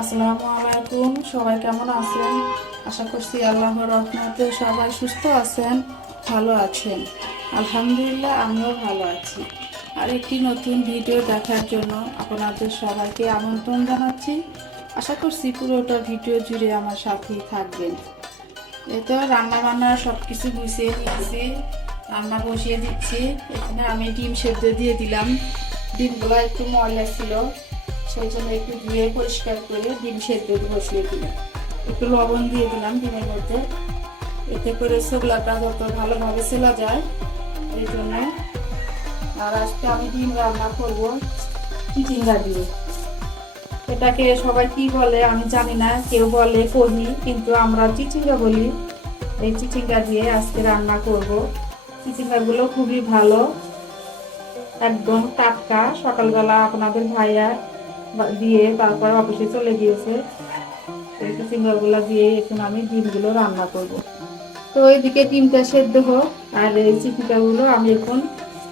আসসালামু আলাইকুম, সবাই কেমন আছেন? আশা করছি আল্লাহর রহমতে সবাই সুস্থ আছেন, ভালো আছেন। আলহামদুলিল্লাহ, আমিও ভালো আছি। আর একটি নতুন ভিডিও দেখার জন্য আপনাদের সবাইকে আমন্ত্রণ জানাচ্ছি। আশা করছি পুরোটা ভিডিও জুড়ে আমার সাথেই থাকবেন। এই তো রান্না বান্না সব কিছু গুছিয়ে নিয়েছি, রান্না বসিয়ে দিচ্ছি। এখানে আমি ডিম সেদ্ধ দিয়ে দিলাম। ডিমগুলো একটু ময়লা ছিল। সেই জন্য একটু ধুয়ে পরিষ্কার করে ডিম সেদ্ধ বসিয়ে দিলাম। একটু লবণ দিয়ে দিলাম ডিমের মধ্যে। এতে করে শুকলাটা যত ভালোভাবে সেলা যায়, এই জন্য আর আজকে আমি ডিম রান্না করব চিচিঙ্গা দিয়ে। এটাকে সবাই কি বলে আমি জানি না, কেউ বলে কহি কিন্তু আমরা চিচিঙ্গা বলি। এই চিচিঙ্গা দিয়ে আজকে রান্না করব। চিচিঙ্গাগুলো খুবই ভালো, একদম টাটকা। সকালবেলা আপনাদের ভাইয়া দিয়ে তারপর অফিসে চলে গিয়েছে। এই দিয়ে এখন আমি ডিমগুলো রান্না করব। তো এইদিকে ডিমটা সেদ্ধ হোক, আর এই চিচিঙ্গাগুলো আমি এখন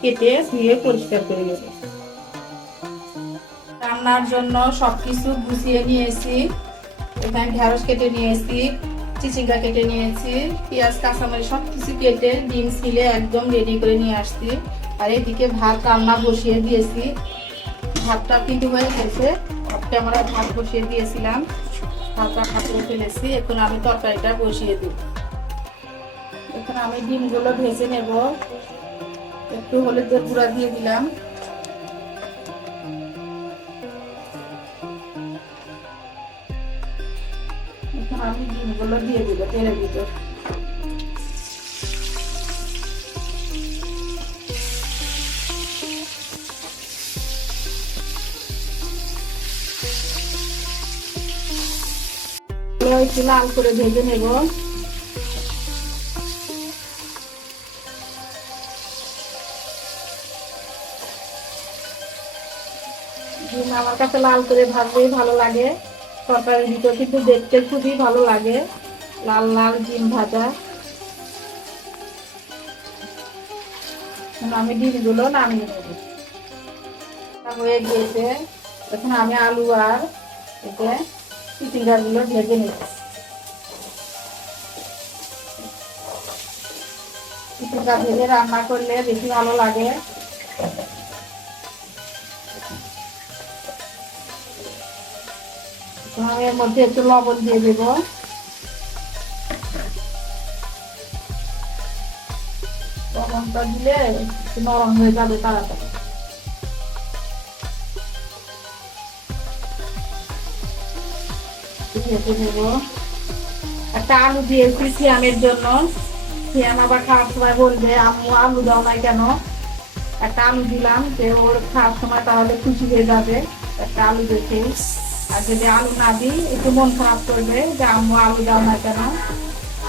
কেটে ধুয়ে পরিষ্কার করে নেব। রান্নার জন্য সবকিছু গুছিয়ে নিয়েছি। এখানে ঢেঁড়স কেটে নিয়েছি, চিচিঙ্গা কেটে নিয়েছি, পেঁয়াজ, কাঁচামরিচ সব কিছু কেটে ডিম ছিলে একদম রেডি করে নিয়ে আসছি। আর এদিকে ভাত রান্না বসিয়ে দিয়েছি। ভাতটা কিন্তু হয়ে গেছে। ভাতটা আমরা ভাত বসিয়ে দিয়েছিলাম। ভাত রান্না করে ফেলেছি। এখন আমি তরকারিটা বসিয়ে দিই। এখন আমি ডিমগুলো ভেজে নেব। একটু হলুদের গুঁড়া দিয়ে দিলাম। এখন আমি ডিমগুলো দিয়ে দিব তেলের ভিতর। এগুলো একটু লাল করে ভেজে নেব। আমার কাছে লাল করে ভাজলেই ভালো লাগে। তরকারির ভিতর কিন্তু দেখতে খুবই ভালো লাগে। লাল লাল ডিম ভাজা। আমি ডিমগুলো নামিয়ে নেব। হয়ে গিয়েছে। এখন আমি আলু আর এতে চিচিঙ্গাগুলো ভেজে চিচিঙ্গা ভেজে রান্না করলে বেশি ভালো লাগে এর মধ্যে একটু লবণ দিয়ে দেব লবণটা দিলে নরম হয়ে যাবে তাড়াতাড়ি ভেজে নেব। একটা আলু দিয়েছি সিয়ামের জন্য। সিয়াম আবার খাওয়ার সময় বলবে, আম্মু, আলু দাও নাই কেন? একটা আলু দিলাম, যে ওর খাওয়ার সময় তাহলে খুশি হয়ে যাবে। একটা আলু দেখে। আর যদি আলু না দিই, একটু মন খারাপ করবে যে, আম্মু, আলু দাও না কেন?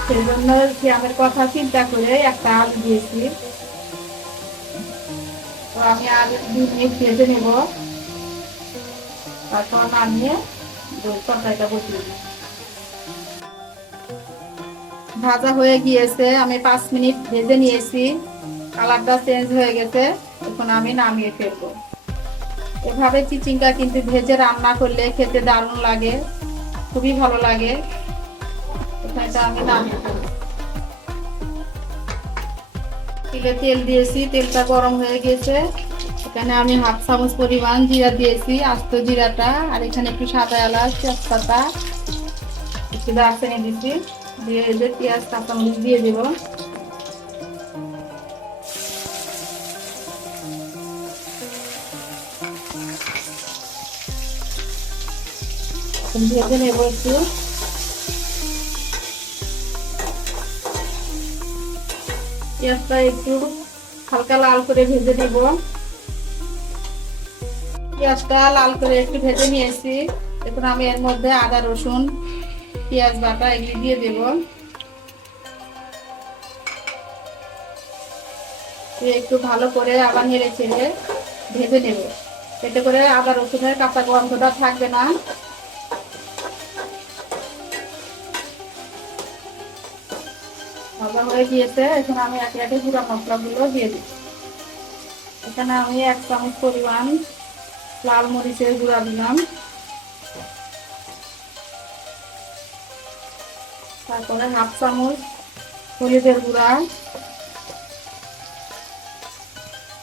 সেই জন্য সিয়ামের কথা চিন্তা করে একটা আলু দিয়েছি। তো আমি আলু মিনিট ভেজে নেব। তারপর নামিয়ে ভাজা হয়ে গিয়েছে, আমি পাঁচ মিনিট ভেজে নিয়েছি। কালারটা চেঞ্জ হয়ে গেছে, এখন আমি নামিয়ে ফেলব। এভাবে চিচিঙ্গা কিন্তু ভেজে রান্না করলে খেতে দারুণ লাগে, খুবই ভালো লাগে। আমি নামিয়ে তেল দিয়েছি, তেলটা গরম হয়ে গেছে। এখানে আমি হাফ চামচ পরিমাণ জিরা দিয়েছি, আস্ত জিরাটা, আর এখানে একটু সাদা এলাচ, তেজপাতা, একটু দারচিনি দিচ্ছি দিয়ে এই যে পেঁয়াজ, কাঁচামরিচ দিয়ে দেবো। ভেজে নেব একটু। পেঁয়াজটা একটু হালকা লাল করে ভেজে নেব। পেঁয়াজটা লাল করে একটু ভেজে নিয়েছি। এখন আমি এর মধ্যে আদা, রসুন, পেঁয়াজ বাটা এগুলি দিয়ে দেব। একটু ভালো করে আবার নেড়ে ছেড়ে ভেজে নেব। এতে করে আদা, রসুনের কাঁচা গন্ধটা থাকবে না। ভাজা হয়ে গিয়েছে। এখানে আমি একে একে গুঁড়া মশলাগুলো দিয়ে দিই এখানে আমি এক চামচ পরিমাণ লাল মরিচের গুঁড়া দিলাম। তারপরে হাফ চামচ হলুদের গুঁড়া।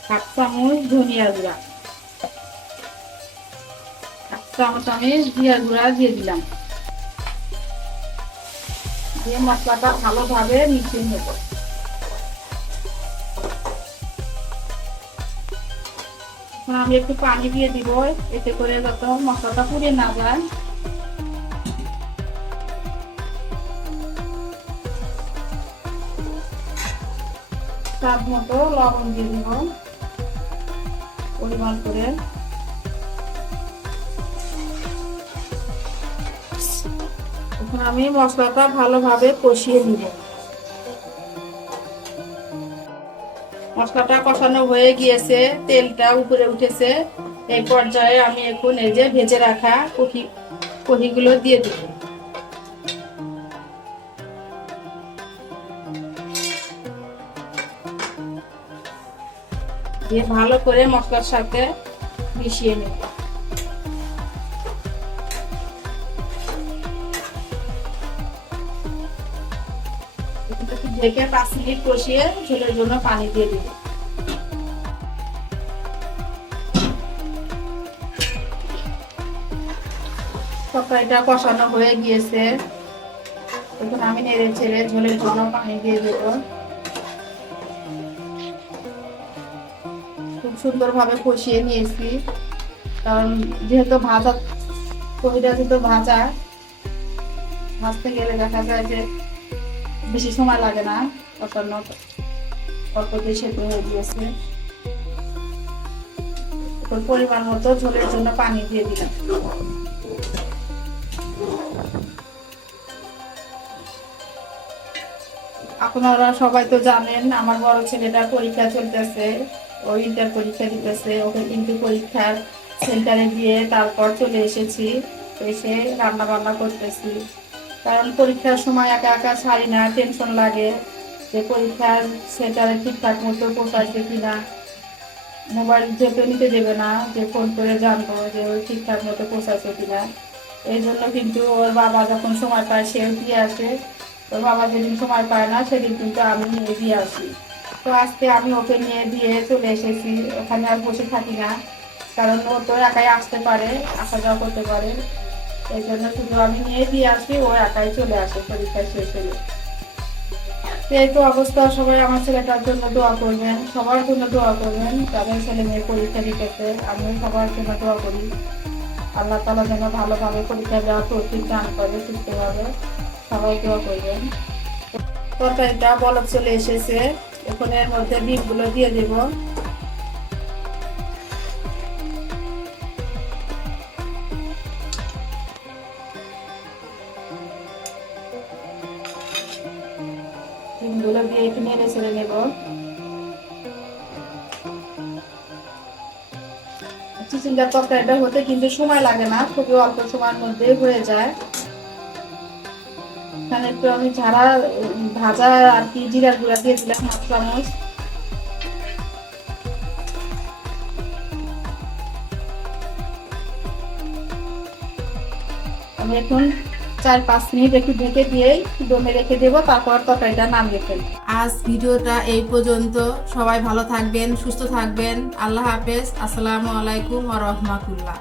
হাফ চামচ ধনিয়া গুঁড়া। হাফ চামচ আমি জিয়া গুঁড়া দিয়ে দিলাম। দিয়ে মশলাটা ভালোভাবে মিশিয়ে নেব। এখন আমি একটু পানি দিয়ে দিব, এতে করে যত মশলাটা পুড়ে না যায়। স্বাদ মতো লবণ দিয়ে দিব, পরিমাণ করে। এখন আমি মশলাটা ভালোভাবে কষিয়ে নিব। মশলাটা কষানো হয়ে গিয়েছে, তেলটা উপরে উঠেছে। এই পর্যায়ে আমি এখন এই যে ভেজে রাখা কফি কফিগুলো দিয়ে দেব। দিয়ে ভালো করে মশলার সাথে মিশিয়ে নেব। ঢেকে পাঁচ মিনিট কষিয়ে ঝোলের জন্য পানি দিয়ে দিব। তরকারিটা কষানো হয়ে গিয়েছে। এখন আমি নেড়ে ছেড়ে ঝোলের জন্য পানি দিয়ে দেব। খুব সুন্দরভাবে কষিয়ে নিয়েছি। কারণ যেহেতু ভাজা কবিটা যেহেতু ভাজা, ভাজতে গেলে দেখা যায় যে বেশি সময় লাগে না কষানো অল্পতে সেদ্ধ হয়ে এখন পরিমাণ মতো ঝোলের জন্য পানি দিয়ে দিলাম। আপনারা সবাই তো জানেন, আমার বড় ছেলেটার পরীক্ষা চলতেছে, ও ইন্টার পরীক্ষা দিতেছে, ওকে কিন্তু পরীক্ষার সেন্টারে গিয়ে তারপর চলে এসেছি, এসে রান্না বান্না করতেছি। কারণ পরীক্ষার সময় একা একা ছাড়ি না টেনশন লাগে যে পরীক্ষার সেন্টারে ঠিকঠাক মতো পৌঁছাচ্ছে কি না মোবাইল যেতে নিতে দেবে না যে ফোন করে জানব যে ওই ঠিকঠাক মতো পৌঁছাচ্ছে কিনা। এই জন্য কিন্তু ওর বাবা যখন সময় পায় সেও দিয়ে আসে। ওর বাবা যেদিন সময় পায় না, সেদিন কিন্তু আমি নিয়ে দিয়ে আসি। তো আজকে আমি ওকে নিয়ে দিয়ে চলে এসেছি, ওখানে আর বসে থাকি না। কারণ ও তো একাই আসতে পারে, আসা যাওয়া করতে পারে। এই জন্য শুধু আমি নিয়ে দিয়ে আসি, ও একাই চলে আসে, পরীক্ষা শেষ হলে। তো এই তো অবস্থা, সবাই আমার ছেলেটার জন্য দোয়া করবেন, সবার জন্য দোয়া করবেন, তাদের ছেলে মেয়ে পরীক্ষা দিতেছে, আমিও সবার জন্য দোয়া করি। আল্লাহ তালা যেন ভালোভাবে পরীক্ষা দেওয়ার তৌফিক দান করে, সুস্থভাবে সবাই দোয়া করবেন। তরকারিটা বলক চলে এসেছে, এখন এর মধ্যে ডিমগুলো দিয়ে দেব। চিচিঙ্গার তরকারিটা হতে কিন্তু সময় লাগে না, খুবই অল্প সময়ের মধ্যে হয়ে যায়। এখানে একটু আমি ভাজা আর কি জিরার গুঁড়া দিয়ে দিলাম, হাফ চামচ। আমি এখন চার পাঁচ মিনিট একটু ঢেকে দিয়েই দমে রেখে দেবো, তারপর তরকারিটা নামিয়ে ফেলব। আজ ভিডিওটা এই পর্যন্ত। সবাই ভালো থাকবেন, সুস্থ থাকবেন। আল্লাহ হাফেজ। আসসালামু আলাইকুম আ রহমাতুল্লাহ।